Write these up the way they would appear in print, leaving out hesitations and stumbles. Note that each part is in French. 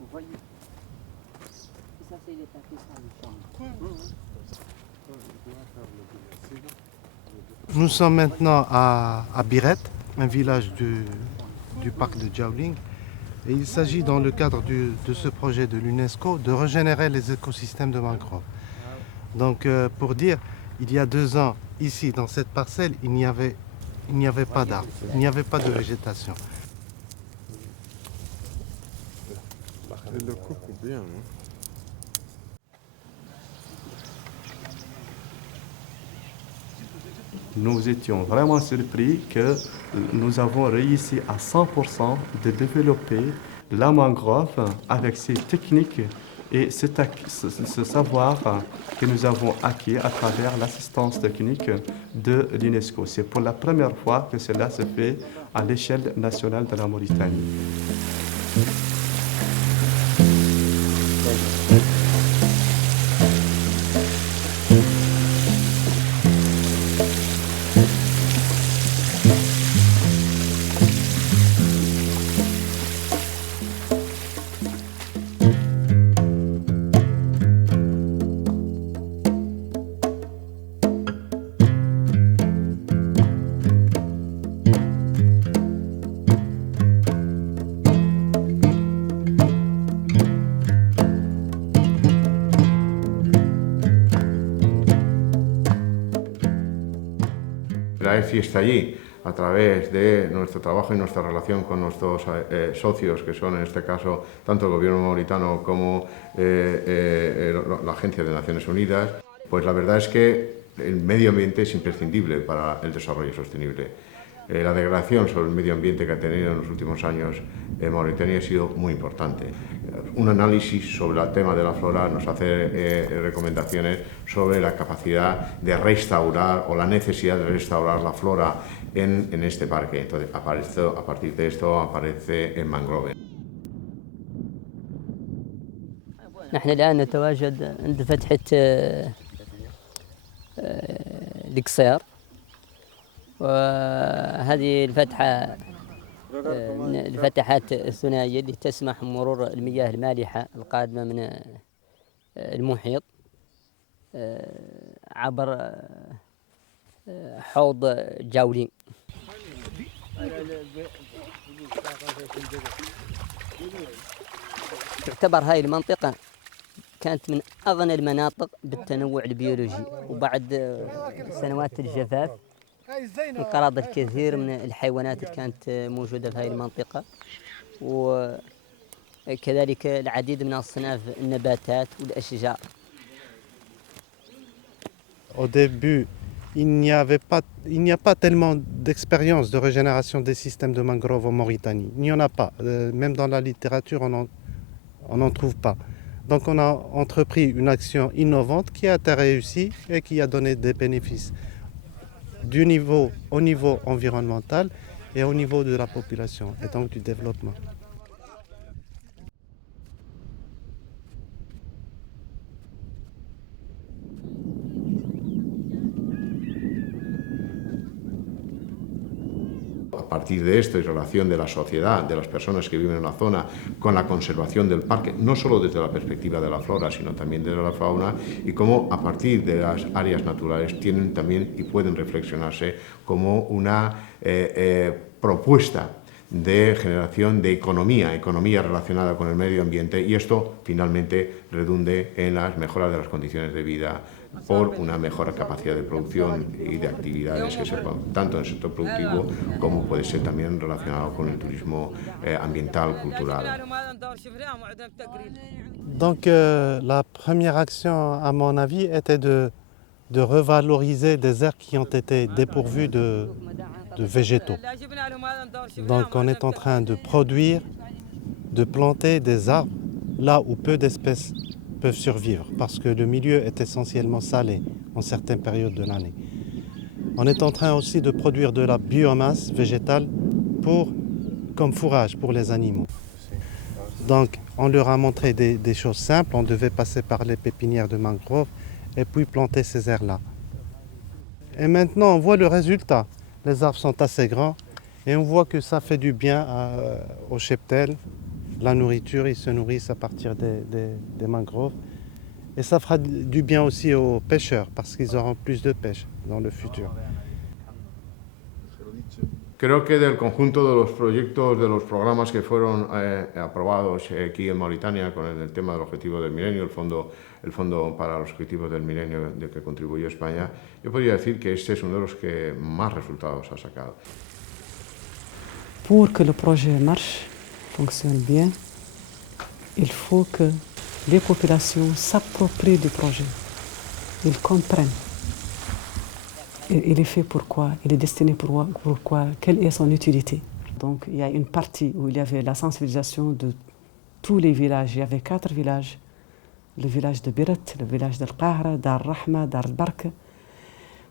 Vous voyez? Ça, c'est les tapis sur le champ. Nous sommes maintenant à Biret, un village du parc de Jiaoling. Et il s'agit dans le cadre de ce projet de l'UNESCO de régénérer les écosystèmes de mangroves. Donc pour dire, il y a 2 ans, ici dans cette parcelle, il n'y avait pas d'arbres, il n'y avait pas de végétation. Elle le coupe bien. Hein. Nous étions vraiment surpris que nous avons réussi à 100% de développer la mangrove avec ces techniques et ce savoir que nous avons acquis à travers l'assistance technique de l'UNESCO. C'est pour la première fois que cela se fait à l'échelle nationale de la Mauritanie. La EFI está allí a través de nuestro trabajo y nuestra relación con nuestros socios, que son en este caso tanto el gobierno mauritano como la Agencia de Naciones Unidas. Pues la verdad es que el medio ambiente es imprescindible para el desarrollo sostenible. La degradación sobre el medio ambiente que ha tenido en los últimos años en Mauritania ha sido muy importante. Un análisis sobre el tema de la flora nos hace recomendaciones sobre la capacidad de restaurar o la necesidad de restaurar la flora en este parque. Entonces, a partir de esto aparece el mangrove. نحن الآن نتواجد عند فتحة القصير، وهذه الفتحة من الفتحات الثنائية اللي تسمح بمرور المياه المالحة القادمة من المحيط عبر حوض جاولين. تعتبر هاي المنطقة كانت من أغنى المناطق بالتنوع البيولوجي، وبعد سنوات الجفاف انقرض الكثير من الحيوانات اللي كانت موجودة في هذه المنطقة، وكذلك العديد من أصناف النباتات والأشجار. Au début, il n'y a pas tellement d'expérience de régénération des systèmes de mangroves en Mauritanie. Il n'y en a pas. Même dans la littérature, on n'en trouve pas. Donc on a entrepris une action innovante qui a été réussie et qui a donné des bénéfices au niveau environnemental et au niveau de la population et donc du développement. A partir de esto y relación de la sociedad, de las personas que viven en la zona, con la conservación del parque, no solo desde la perspectiva de la flora, sino también de la fauna, y cómo a partir de las áreas naturales tienen también y pueden reflexionarse como una propuesta de generación de economía relacionada con el medio ambiente, y esto finalmente redunde en las mejoras de las condiciones de vida por una mejor capacidad de producción y de actividades que se pueden, tanto en el sector productivo como puede ser también relacionado con el turismo ambiental, cultural. Donc la première action, à mon avis, était de revaloriser des aires qui ont été dépourvues de végétaux. Donc on est en train de produire, de planter des arbres là où peu d'espèces peuvent survivre parce que le milieu est essentiellement salé en certaines périodes de l'année. On est en train aussi de produire de la biomasse végétale comme fourrage pour les animaux. Donc on leur a montré des choses simples, on devait passer par les pépinières de mangroves et puis planter ces aires-là. Et maintenant on voit le résultat. Les arbres sont assez grands Et on voit que ça fait du bien aux cheptels. La nourriture, ils se nourrissent à partir des mangroves. Et ça fera du bien aussi aux pêcheurs parce qu'ils auront plus de pêche dans le futur. Creo que del conjunto de los proyectos, de los programas que fueron aprobados aquí en Mauritania con el tema del objetivo del milenio, el fondo para los objetivos del milenio de que contribuyó España, yo podría decir que este es uno de los que más resultados ha sacado. Pour que le projet marche, fonctionne bien, il faut que les populations s'approprient du projet, ils comprennent. Il est fait pourquoi, il est destiné pourquoi, quelle est son utilité. Donc il y a une partie où il y avait la sensibilisation de tous les villages. Il y avait 4 villages. Le village de Biret, le village d'Al-Qahra, d'Al-Rahma, d'Al-Bark.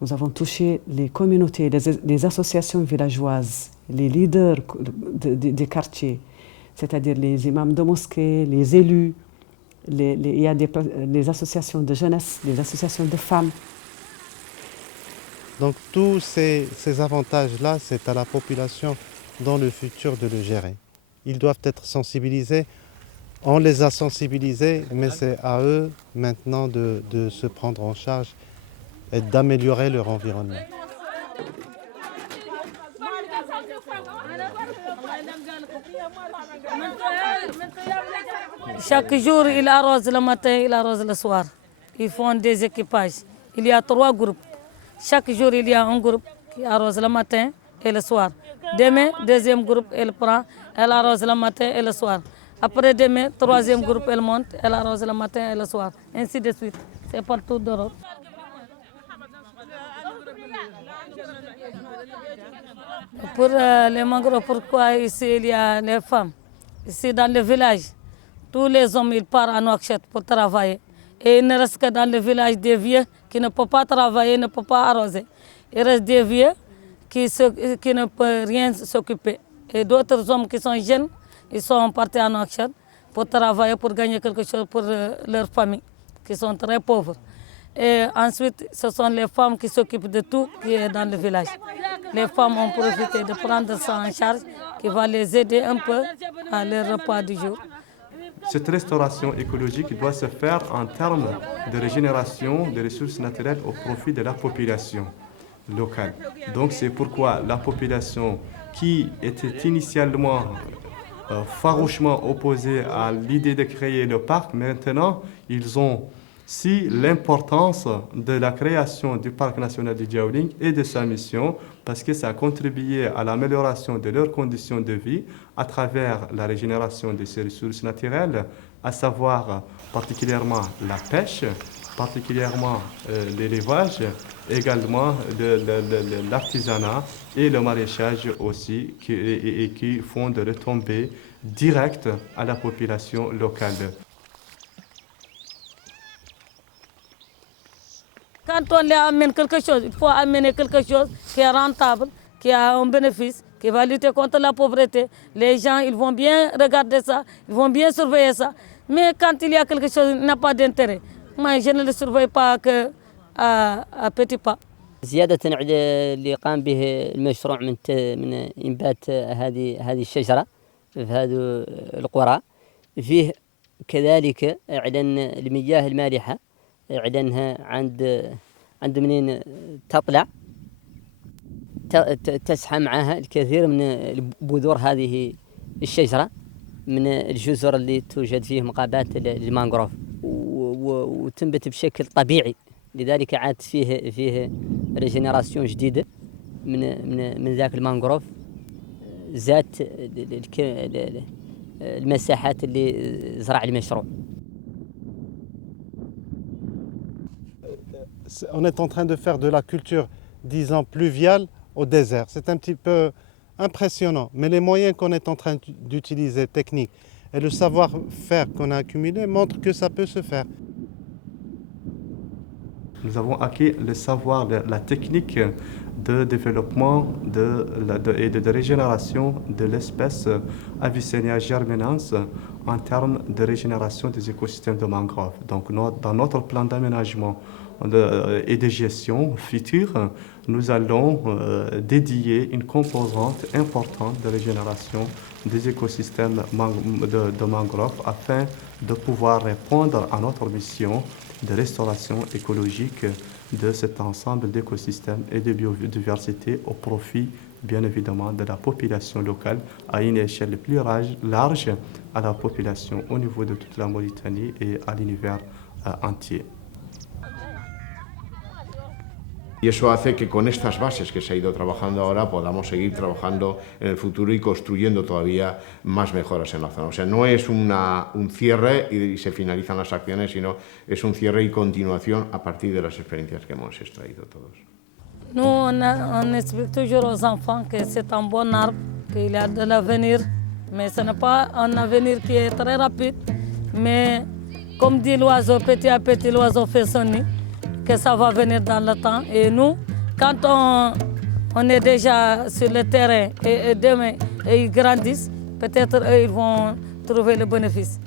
Nous avons touché les communautés, les associations villageoises, les leaders des quartiers, c'est-à-dire les imams de mosquées, les élus. Il y a les associations de jeunesse, les associations de femmes. Donc tous ces avantages-là, c'est à la population dans le futur de le gérer. Ils doivent être sensibilisés. On les a sensibilisés, mais c'est à eux maintenant de se prendre en charge et d'améliorer leur environnement. Chaque jour, ils arrosent le matin, ils arrosent le soir. Ils font des équipages. Il y a 3 groupes. Chaque jour, il y a un groupe qui arrose le matin et le soir. Demain, deuxième groupe, elle prend, elle arrose le matin et le soir. Après demain, troisième groupe, elle monte, elle arrose le matin et le soir. Ainsi de suite. C'est partout d'Europe. Pour les mangroves, pourquoi ici il y a les femmes? Ici dans le village, tous les hommes ils partent à Nouakchott pour travailler. Et il ne reste que dans le village des vieux qui ne peuvent pas travailler, ne peuvent pas arroser. Il reste des vieux qui ne peuvent rien s'occuper. Et d'autres hommes qui sont jeunes, ils sont partis à Nouakchott pour travailler, pour gagner quelque chose pour leur famille, qui sont très pauvres. Et ensuite, ce sont les femmes qui s'occupent de tout qui est dans le village. Les femmes ont profité de prendre ça en charge, qui va les aider un peu à leur repas du jour. Cette restauration écologique doit se faire en termes de régénération des ressources naturelles au profit de la population locale. Donc c'est pourquoi la population qui était initialement farouchement opposée à l'idée de créer le parc, maintenant ils ont si l'importance de la création du parc national du Djaouling et de sa mission, parce que ça a contribué à l'amélioration de leurs conditions de vie à travers la régénération de ces ressources naturelles, à savoir particulièrement la pêche, particulièrement l'élevage, également l'artisanat et le maraîchage aussi, qui font de retombées directes à la population locale. Quand on leur amène quelque chose, il faut amener quelque chose qui est rentable, qui a un bénéfice, qui va lutter contre la pauvreté. Les gens, ils vont bien regarder ça, ils vont bien surveiller ça. Mais quand il y a quelque chose qui n'a pas d'intérêt, moi je ne le surveille pas qu'à petits pas. زيادة على اللي قام به المشروع من إنبات هذه الشجرة في هذه القرى، فيه كذلك إعلان المياه المالحة، إعلانها عند منين تطلع تسحى معها الكثير من بذور هذه الشجرة من الجزر اللي توجد فيه مقابات المانغروف وتنبت بشكل طبيعي، لذلك عاد فيه ريجينيراسيون جديدة من ذاك المانغروف ذات المساحات اللي زرع المشروع. On est en train de faire de la culture, disons, pluviale au désert. C'est un petit peu impressionnant, mais les moyens qu'on est en train d'utiliser, techniques, et le savoir-faire qu'on a accumulé montrent que ça peut se faire. Nous avons acquis le savoir, la technique de développement et de régénération de l'espèce Avicennia germinans en termes de régénération des écosystèmes de mangrove. Donc dans notre plan d'aménagement, et de gestion future, nous allons dédier une composante importante de régénération des écosystèmes de mangroves afin de pouvoir répondre à notre mission de restauration écologique de cet ensemble d'écosystèmes et de biodiversité au profit, bien évidemment, de la population locale à une échelle plus large à la population au niveau de toute la Mauritanie et à l'univers entier. Y eso hace que con estas bases que se ha ido trabajando ahora podamos seguir trabajando en el futuro y construyendo todavía más mejoras en la zona. O sea, no es un cierre y se finalizan las acciones, sino es un cierre y continuación a partir de las experiencias que hemos extraído todos. Nous, on explique toujours aux enfants que c'est un bon arbre, qu'il y a de l'avenir, mais ce n'est pas un avenir qui est très rapide. Mais comme dit l'oiseau, petit à petit, l'oiseau fait son nid, que ça va venir dans le temps. Et nous, quand on est déjà sur le terrain et demain, et ils grandissent, peut-être eux, ils vont trouver le bénéfice.